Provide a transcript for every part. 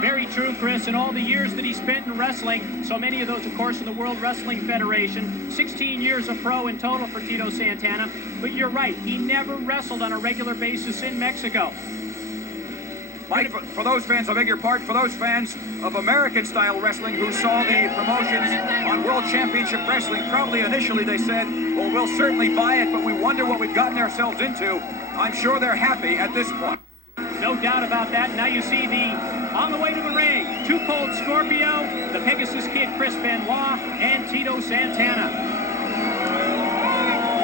Very true, Chris. And all the years that he spent in wrestling, so many of those, of course, in the World Wrestling Federation. 16 years of pro in total for Tito Santana. But you're right, he never wrestled on a regular basis in Mexico. Mike, for those fans, I beg your pardon, for those fans of American-style wrestling who saw the promotions on World Championship Wrestling, probably initially they said, well, we'll certainly buy it, but we wonder what we've gotten ourselves into. I'm sure they're happy at this point. No doubt about that. Now you see on the way to the ring, Too Cold Scorpio, the Pegasus Kid Chris Benoit, and Tito Santana.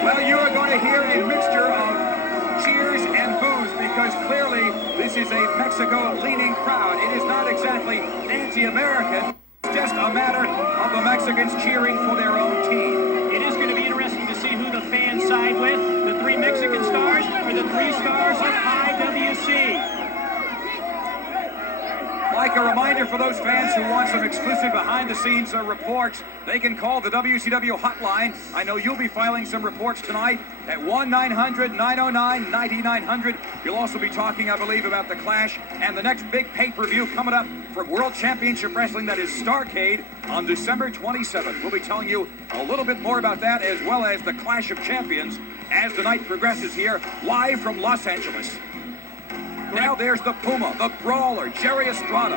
Well, you are going to hear a mixture of cheers and boos because clearly this is a Mexico-leaning crowd. It is not exactly anti-American. It's just a matter of the Mexicans cheering for their own team. It is going to be interesting to see who the fans side with, the 3 Mexican stars or the 3 stars of IWC. Like a reminder for those fans who want some exclusive behind-the-scenes reports, they can call the WCW hotline. I know you'll be filing some reports tonight at 1-900-909-9900. You'll also be talking, I believe, about the Clash and the next big pay-per-view coming up for World Championship Wrestling, that is Starrcade, on December 27th. We'll be telling you a little bit more about that, as well as the Clash of Champions, as the night progresses here, live from Los Angeles. Now there's the Puma, the Brawler, Jerry Estrada.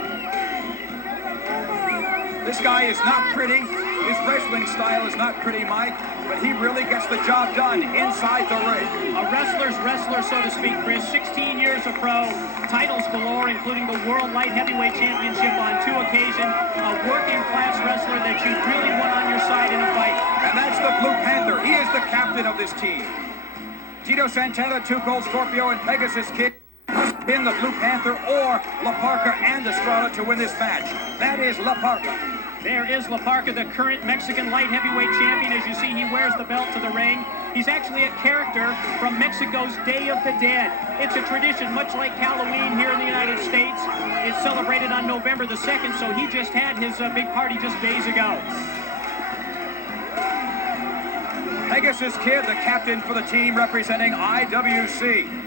This guy is not pretty. His wrestling style is not pretty, Mike, but he really gets the job done inside the ring. A wrestler's wrestler, so to speak, Chris. 16 years of pro, titles galore, including the World Light Heavyweight Championship on 2 occasions. A working-class wrestler that you really want on your side in a fight. And that's the Blue Panther. He is the captain of this team. Tito Santana, Too Cold Scorpio, and Pegasus Kid pin the Blue Panther or La Parka and Estrada to win this match. That is La Parka. There is La Parka, the current Mexican light heavyweight champion. As you see, he wears the belt to the ring. He's actually a character from Mexico's Day of the Dead. It's a tradition, much like Halloween here in the United States. It's celebrated on November the 2nd, so he just had his big party just days ago. Pegasus Kid, the captain for the team representing IWC.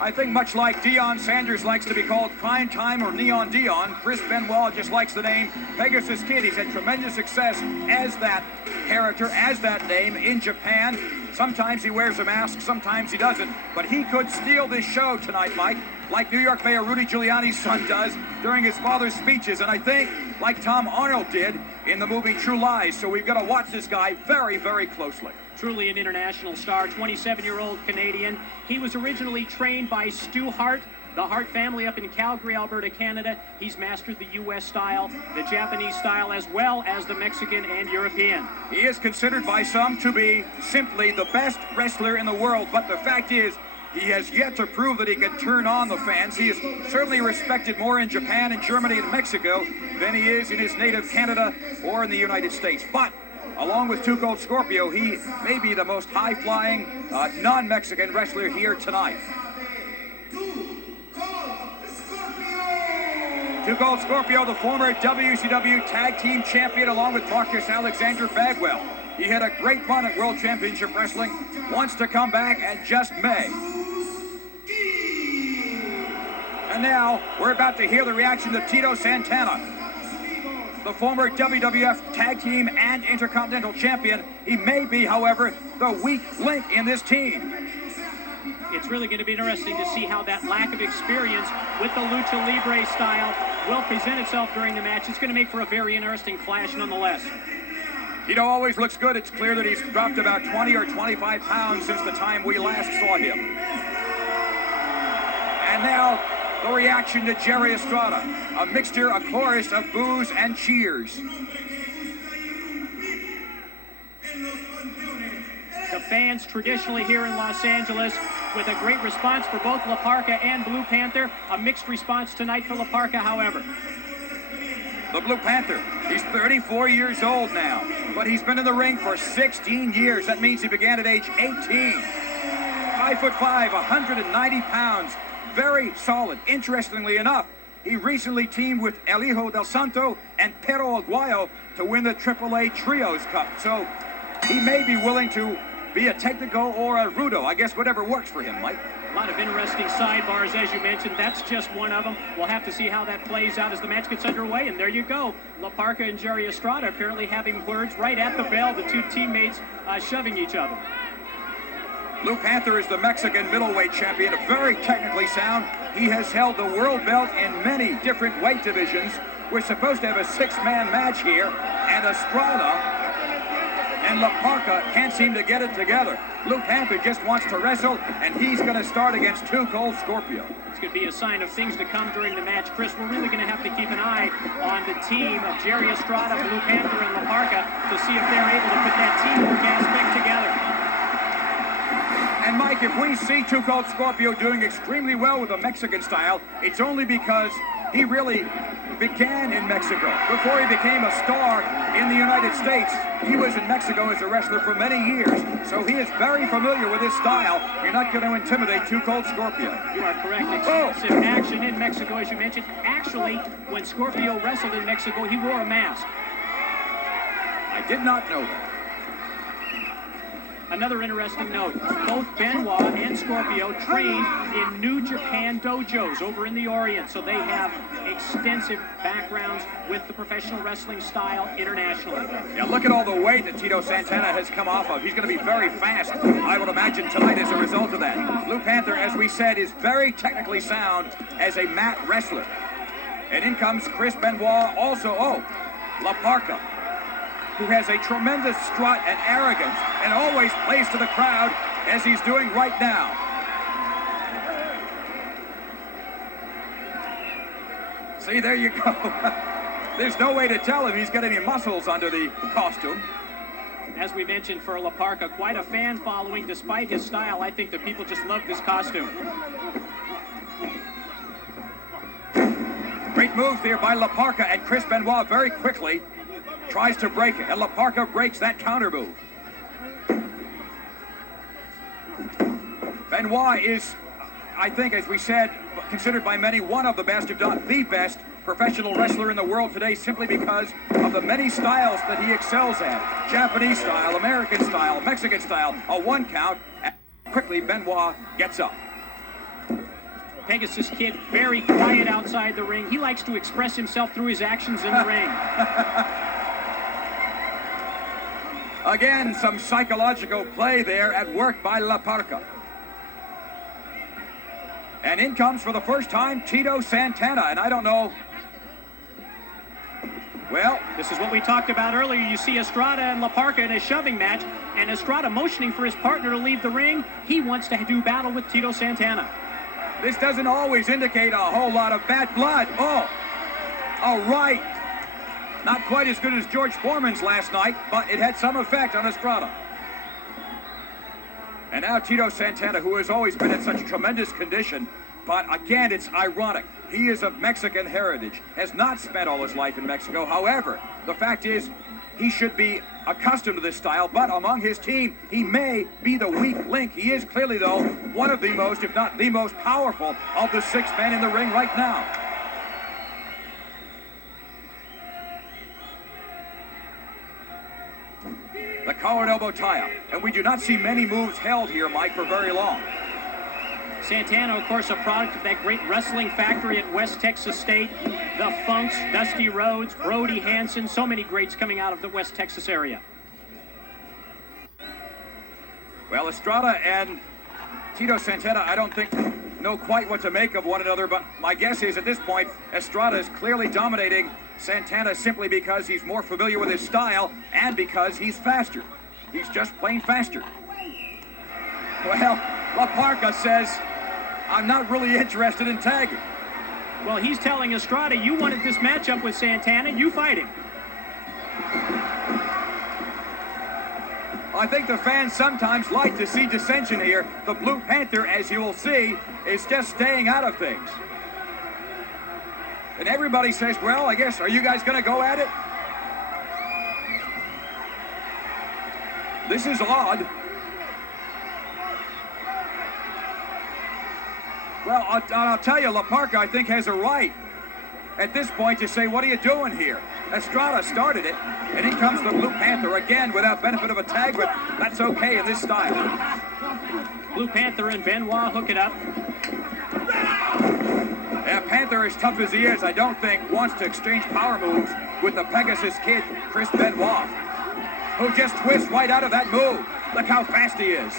I think much like Deion Sanders likes to be called Prime Time or Neon Dion, Chris Benoit just likes the name Pegasus Kid. He's had tremendous success as that character, as that name in Japan. Sometimes he wears a mask, sometimes he doesn't. But he could steal this show tonight, Mike, like New York Mayor Rudy Giuliani's son does during his father's speeches. And I think like Tom Arnold did in the movie True Lies. So we've got to watch this guy very, very closely. Truly an international star, 27-year-old Canadian. He was originally trained by Stu Hart, the Hart family up in Calgary, Alberta, Canada. He's mastered the U.S. style, the Japanese style, as well as the Mexican and European. He is considered by some to be simply the best wrestler in the world, but the fact is, he has yet to prove that he can turn on the fans. He is certainly respected more in Japan and Germany and Mexico than he is in his native Canada or in the United States. But along with Too Cold Scorpio, he may be the most high-flying non-Mexican wrestler here tonight. Too Cold Scorpio, the former WCW Tag Team Champion, along with Marcus Alexander Bagwell. He had a great run at World Championship Wrestling, wants to come back and just may. And now, we're about to hear the reaction to Tito Santana, the former WWF Tag Team and Intercontinental Champion. He may be, however, the weak link in this team. It's really going to be interesting to see how that lack of experience with the Lucha Libre style will present itself during the match. It's going to make for a very interesting clash nonetheless. Tito always looks good. It's clear that he's dropped about 20 or 25 pounds since the time we last saw him. And now, the reaction to Jerry Estrada. A mixture, a chorus of boos and cheers. The fans traditionally here in Los Angeles with a great response for both La Parka and Blue Panther. A mixed response tonight for La Parka, however. The Blue Panther, he's 34 years old now, but he's been in the ring for 16 years. That means he began at age 18. 5'5", 190 pounds. Very solid. Interestingly enough, he recently teamed with El Hijo del Santo and Pero Aguayo to win the AAA Trios Cup. So he may be willing to be a technical or a rudo. I guess whatever works for him, Mike. lot of interesting sidebars, as you mentioned. That's just one of them. We'll have to see how that plays out as the match gets underway. And there you go. La Parka and Jerry Estrada apparently having words right at the bell, the two teammates shoving each other. Blue Panther is the Mexican middleweight champion, very technically sound. He has held the world belt in many different weight divisions. We're supposed to have a six-man match here, and Estrada and La Parka can't seem to get it together. Blue Panther just wants to wrestle, and he's going to start against Too Cold Scorpio. It's going to be a sign of things to come during the match. Chris, we're really going to have to keep an eye on the team of Jerry Estrada, Blue Panther, and La Parka to see if they're able to put that teamwork aspect together. And Mike, if we see Too Cold Scorpio doing extremely well with the Mexican style, it's only because he really began in Mexico. Before he became a star in the United States, he was in Mexico as a wrestler for many years. So he is very familiar with his style. You're not going to intimidate Too Cold Scorpio. You are correct. Extensive action in Mexico, as you mentioned. Actually, when Scorpio wrestled in Mexico, he wore a mask. I did not know that. Another interesting note, both Benoit and Scorpio trained in New Japan dojos over in the Orient, so they have extensive backgrounds with the professional wrestling style internationally. Yeah, look at all the weight that Tito Santana has come off of. He's going to be very fast, I would imagine, tonight as a result of that. Blue Panther, as we said, is very technically sound as a mat wrestler. And in comes Chris Benoit, also, La Parka, who has a tremendous strut and arrogance and always plays to the crowd as he's doing right now. See, there you go. There's no way to tell if he's got any muscles under the costume. As we mentioned, for La Parka, quite a fan following despite his style. I think the people just love this costume. Great move there by La Parka, and Chris Benoit very quickly tries to break it, and La Parka breaks that counter move. Benoit is, I think, as we said, considered by many one of the best, if not the best, professional wrestler in the world today, simply because of the many styles that he excels at. Japanese style, American style, Mexican style, a one count, and quickly Benoit gets up. Pegasus Kid, very quiet outside the ring. He likes to express himself through his actions in the ring. Again, some psychological play there at work by La Parka. And in comes for the first time Tito Santana, and I don't know. Well, this is what we talked about earlier. You see Estrada and La Parka in a shoving match, and Estrada motioning for his partner to leave the ring. He wants to do battle with Tito Santana. This doesn't always indicate a whole lot of bad blood. All right. Not quite as good as George Foreman's last night, but it had some effect on Estrada. And now Tito Santana, who has always been in such tremendous condition, but again, it's ironic. He is of Mexican heritage, has not spent all his life in Mexico. However, the fact is, he should be accustomed to this style, but among his team, he may be the weak link. He is clearly, though, one of the most, if not the most powerful of the six men in the ring right now. The collar and elbow tie-up, and we do not see many moves held here, Mike, for very long. Santana, of course, a product of that great wrestling factory at West Texas State. The Funks, Dusty Rhodes, Brody Hansen, so many greats coming out of the West Texas area. Well, Estrada and Tito Santana, I don't think know quite what to make of one another, but my guess is at this point, Estrada is clearly dominating Santana simply because he's more familiar with his style and because he's faster. He's just plain faster. Well, La Parka says, I'm not really interested in tagging. Well, he's telling Estrada, you wanted this matchup with Santana, you fight him. I think the fans sometimes like to see dissension here. The Blue Panther, as you will see, is just staying out of things. And everybody says, well, I guess, are you guys going to go at it? This is odd. Well, I'll tell you, La Parka, I think, has a right at this point to say, what are you doing here? Estrada started it, and in comes the Blue Panther again without benefit of a tag, but that's okay in this style. Blue Panther and Benoit hook it up. Yeah, Panther, as tough as he is, I don't think wants to exchange power moves with the Pegasus Kid, Chris Benoit, who just twists right out of that move. Look how fast he is.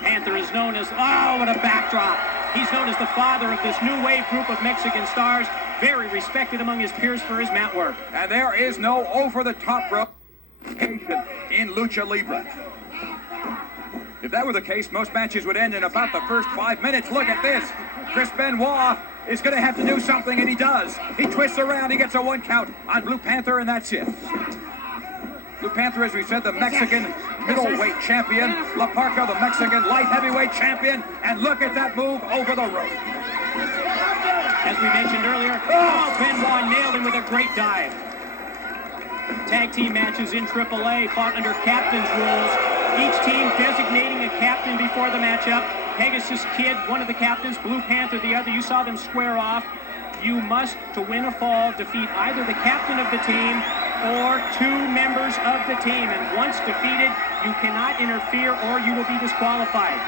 Panther is known as, oh, what a backdrop. He's known as the father of this new wave group of Mexican stars, very respected among his peers for his mat work. And there is no over-the-top rope in Lucha Libre. If that were the case, most matches would end in about the first 5 minutes. Look at this. Chris Benoit is going to have to do something, and he does. He twists around, he gets a 1 count on Blue Panther, and that's it. Blue Panther, as we said, the Mexican middleweight champion. La Parka, the Mexican light heavyweight champion. And look at that move over the rope. As we mentioned earlier, Benoit nailed him with a great dive. Tag team matches in AAA fought under captain's rules. Each team designating a captain before the matchup. Pegasus Kid, one of the captains, Blue Panther, the other. You saw them square off. You must, to win a fall, defeat either the captain of the team or 2 members of the team. And once defeated, you cannot interfere or you will be disqualified.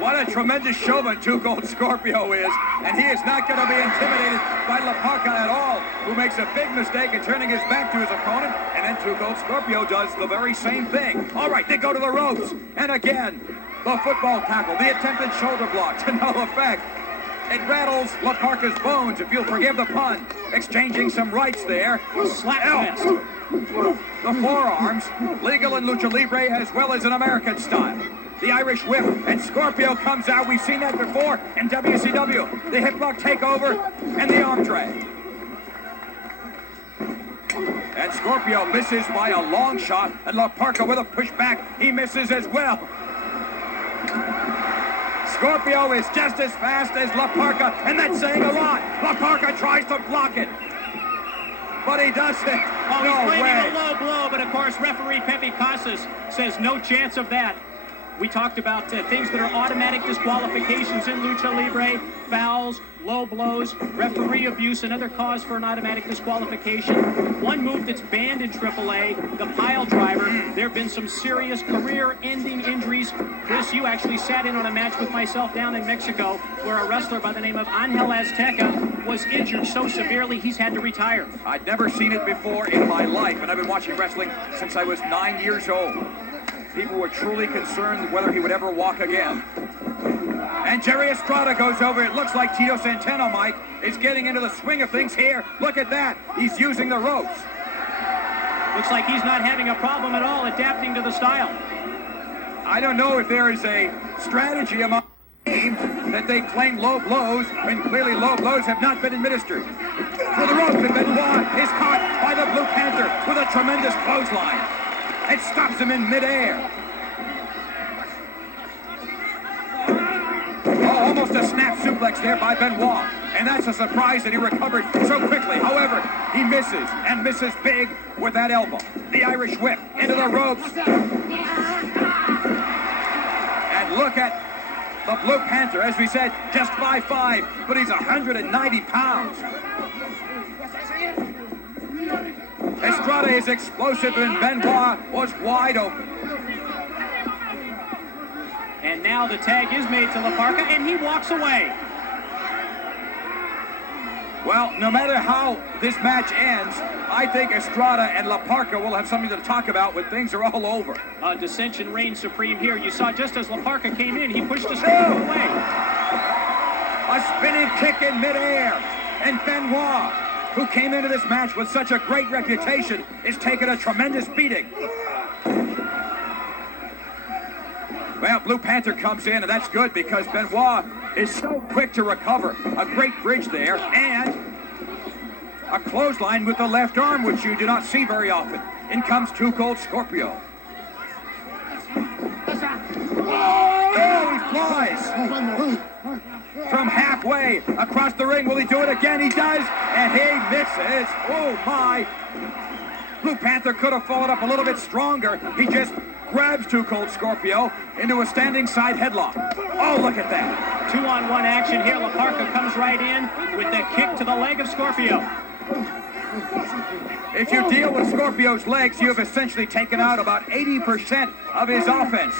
What a tremendous showman 2 Gold Scorpio is, and he is not going to be intimidated by La Parka at all, who makes a big mistake in turning his back to his opponent, and then 2 Gold Scorpio does the very same thing. All right, they go to the ropes, and again, the football tackle, the attempted shoulder block to no effect. It rattles La Parka's bones, if you'll forgive the pun, exchanging some rights there. Slap fist. The forearms, legal in Lucha Libre as well as in American style. The Irish whip, and Scorpio comes out. We've seen that before in WCW. The hip lock takeover, and the arm drag. And Scorpio misses by a long shot, and La Parka with a pushback. He misses as well. Scorpio is just as fast as La Parka, and that's saying a lot. La Parka tries to block it, but he doesn't. Oh, No he's claiming way. a low blow, but of course referee Pepe Casas says no chance of that. We talked about things that are automatic disqualifications in Lucha Libre, fouls, low blows, referee abuse, another cause for an automatic disqualification. One move that's banned in AAA, the pile driver. There have been some serious career-ending injuries. Chris, you actually sat in on a match with myself down in Mexico where a wrestler by the name of Angel Azteca was injured so severely he's had to retire. I'd never seen it before in my life, and I've been watching wrestling since I was 9 years old. People were truly concerned whether he would ever walk again. And Jerry Estrada goes over. It looks like Tito Santana, Mike, is getting into the swing of things here. Look at that. He's using the ropes. Looks like he's not having a problem at all adapting to the style. I don't know if there is a strategy among the team that they claim low blows, when clearly low blows have not been administered. For the ropes, and Benoit is caught by the Blue Panther with a tremendous clothesline. It stops him in midair. Oh, almost a snap suplex there by Benoit. And that's a surprise that he recovered so quickly. However, he misses, and misses big with that elbow. The Irish whip into the ropes. And look at the Blue Panther, as we said, just 5'5", but he's 190 pounds. Estrada is explosive, and Benoit was wide open. And now the tag is made to La Parka, and he walks away. Well, no matter how this match ends, I think Estrada and La Parka will have something to talk about when things are all over. Dissension reigns supreme here. You saw just as La Parka came in, he pushed Estrada away. A spinning kick in midair, and Benoit, who came into this match with such a great reputation, is taking a tremendous beating. Well, Blue Panther comes in, and that's good because Benoit is so quick to recover. A great bridge there, and a clothesline with the left arm, which you do not see very often. In comes 2 Gold Scorpio. Oh, he flies from halfway across the ring. Will he do it again? He does, and he misses. Oh, my. Blue Panther could have followed up a little bit stronger. He just grabs 2 Gold Scorpio into a standing side headlock. Oh, look at that. 2-on-1 action here. La Parka comes right in with the kick to the leg of Scorpio. If you deal with Scorpio's legs, you have essentially taken out about 80% of his offense.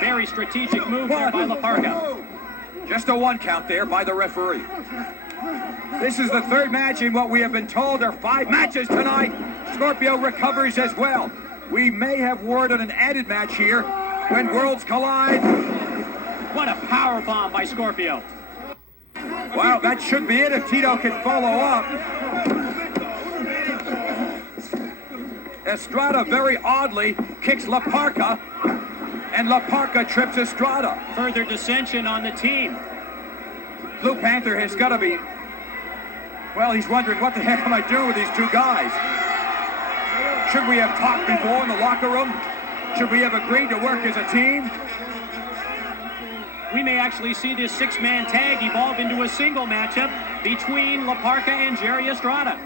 Very very strategic move there by La Parka. Just a 1 count there by the referee. This is the 3rd match in what we have been told are 5 matches tonight. Scorpio recovers as well. We may have warded an added match here when worlds collide. What a power bomb by Scorpio. Wow, that should be it if Tito can follow up. Estrada very oddly kicks La Parka, and La Parka trips Estrada. Further dissension on the team. Blue Panther has got to be, well, he's wondering, what the heck am I doing with these 2 guys? Should we have talked before in the locker room? Should we have agreed to work as a team? We may actually see this 6-man tag evolve into a single matchup between La Parka and Jerry Estrada.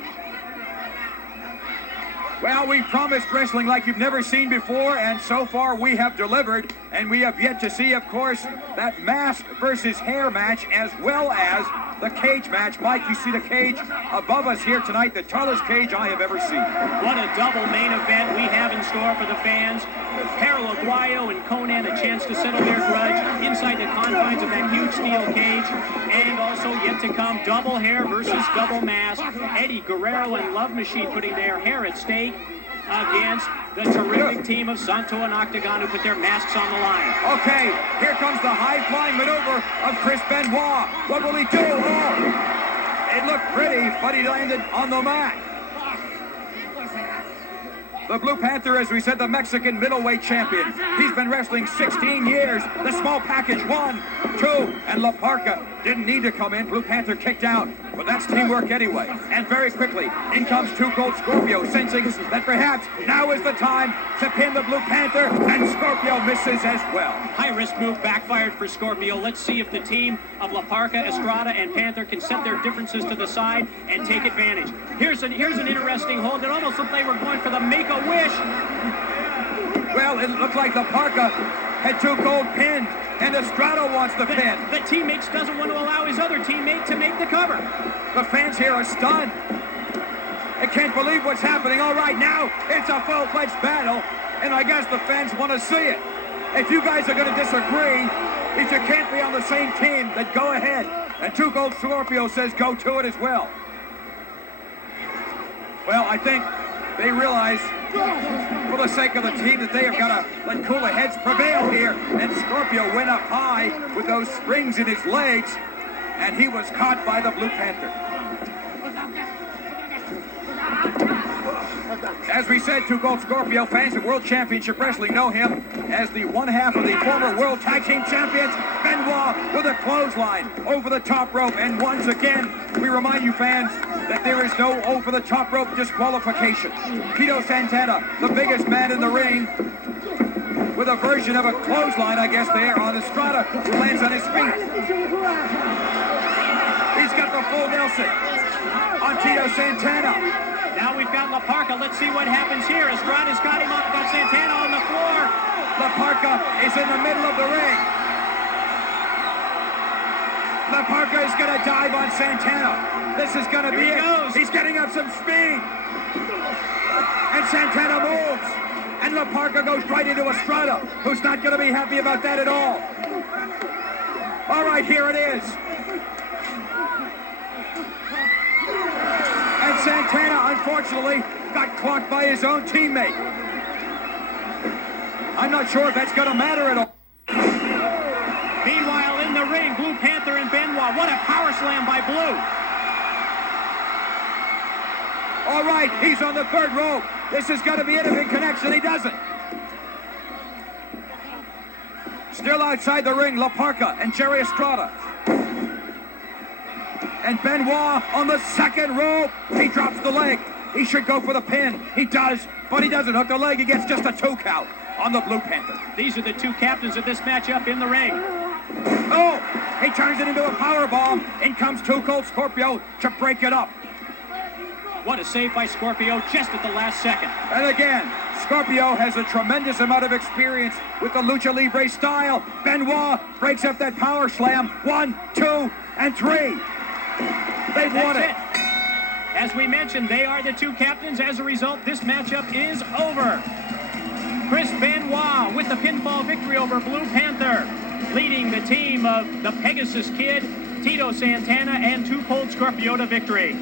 Well, we promised wrestling like you've never seen before, and so far we have delivered. And we have yet to see, of course, that mask versus hair match, as well as the cage match. Mike, you see the cage above us here tonight, the tallest cage I have ever seen. What a double main event we have in store for the fans. Harold Aguayo and Conan a chance to settle their grudge inside the confines of that huge steel cage. And also yet to come, double hair versus double mask. Eddie Guerrero and Love Machine putting their hair at stake against the terrific team of Santo and Octagon, who put their masks on the line. Okay, here comes the high-flying maneuver of Chris Benoit. What will he do? Oh, it looked pretty, but he landed on the mat. The Blue Panther, as we said, the Mexican middleweight champion. He's been wrestling 16 years. The small package, 1, 2, and La Parka didn't need to come in. Blue Panther kicked out, but that's teamwork anyway. And very quickly, in comes 2 Gold Scorpio, sensing that perhaps now is the time to pin the Blue Panther, and Scorpio misses as well. High-risk move backfired for Scorpio. Let's see if the team of La Parka, Estrada, and Panther can set their differences to the side and take advantage. Here's an interesting hold. It almost looked like we're going for the Make-A-Wish. Well, it looked like La Parka had 2 gold pinned, and Estrada wants the pin. The teammate doesn't want to allow his other teammate to make the cover. The fans here are stunned. They can't believe what's happening. All right, now it's a full-fledged battle, and I guess the fans want to see it. If you guys are going to disagree, if you can't be on the same team, then go ahead. And 2 Gold Scorpio says go to it as well. Well, I think they realize, for the sake of the team, that they have got to let cooler heads prevail here. And Scorpio went up high with those springs in his legs, and he was caught by the Blue Panther. As we said, 2 Gold Scorpio fans of World Championship Wrestling know him as the one half of the former World Tag Team Champions, Benoit, with a clothesline over the top rope. And once again, we remind you fans that there is no over the top rope disqualification. Tito Santana, the biggest man in the ring, with a version of a clothesline, I guess, there on Estrada, who lands on his feet. He's got the full Nelson on Tito Santana. Now we've got La Parka. Let's see what happens here. Estrada's got him up, got Santana on the floor. La Parka is in the middle of the ring. La Parka is going to dive on Santana. This is going to be it. He's getting up some speed. And Santana moves. And La Parka goes right into Estrada, who's not going to be happy about that at all. All right, here it is. And Santana, unfortunately, got clocked by his own teammate. I'm not sure if that's going to matter at all. Meanwhile, in the ring, Blue Panther and Benoit. What a power slam by Blue. All right, he's on the 3rd rope. This is going to be it if he connects, and he doesn't. Still outside the ring, La Parka and Jerry Estrada. And Benoit on the 2nd rope. He drops the leg. He should go for the pin. He does, but he doesn't hook the leg. He gets just a 2 count on the Blue Panther. These are the 2 captains of this matchup in the ring. Oh, he turns it into a powerbomb. In comes 2 Gold Scorpio to break it up. What a save by Scorpio just at the last second. And again, Scorpio has a tremendous amount of experience with the Lucha Libre style. Benoit breaks up that power slam. 1, 2, and 3. They've won it. As we mentioned, they are the 2 captains. As a result, this matchup is over. Chris Benoit with the pinfall victory over Blue Panther, leading the team of the Pegasus Kid, Tito Santana, and Two Cold Scorpio to victory.